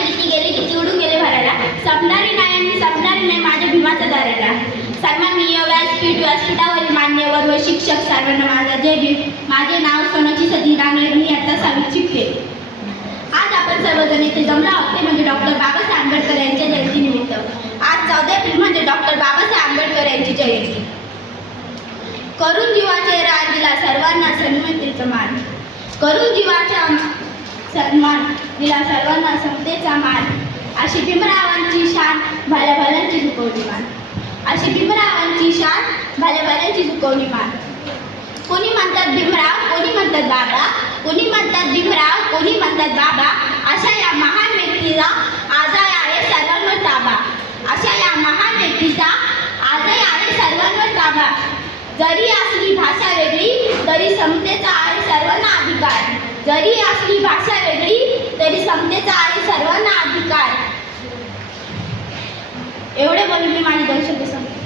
किती गेले किती उडून गेले भरायला, संपणारी नाही आणि संपणारी नाही माझ्या भीमाचा दाराला. सन्माननीय व्यासपीठावरील मान्यवर व शिक्षक सर्वांना माझा जय भीम. माझे नाव सोनाक्षी सती रांगले, मी आता 6वीत शिकते. आज आपण सर्वजण इथे जमलो आहोत ते म्हणजे डॉक्टर बाबासाहेब आंबेडकर यांच्या जयंतीनिमित्त. आज 14 एप्रिल म्हणजे डॉक्टर बाबासाहेब आंबेडकर यांची जयंती. करून जीवाचे रान दिला सर्वांना सन्मतीचा मान, करून जीवाचा सन्मान दिला सर्वांना समतेचा मान. अशी भीमरावांची शान भल्या भल्यांची झुकवली मान, अशी भीमरावांची शान भल्या भल्यांची झुकवली मान. कोणी म्हणतात भीमराव, कोणी म्हणतात बाबा, कोणी म्हणतात भीमराव, कोणी म्हणतात बाबा. अशा या महान व्यक्तीला आजही आहे सर्वांवर ताबा, अशा या महान व्यक्तीचा आजही आहे सर्वांवर ताबा. जरी असली भाषा वेगळी तरी समतेचा आहे सर्वांना अधिकार, जरी असली भाषा वेगळी तरी समतेचा आहे सर्वांना अधिकार. एवढे बोलून मी माझी 2 शब्द संपवते.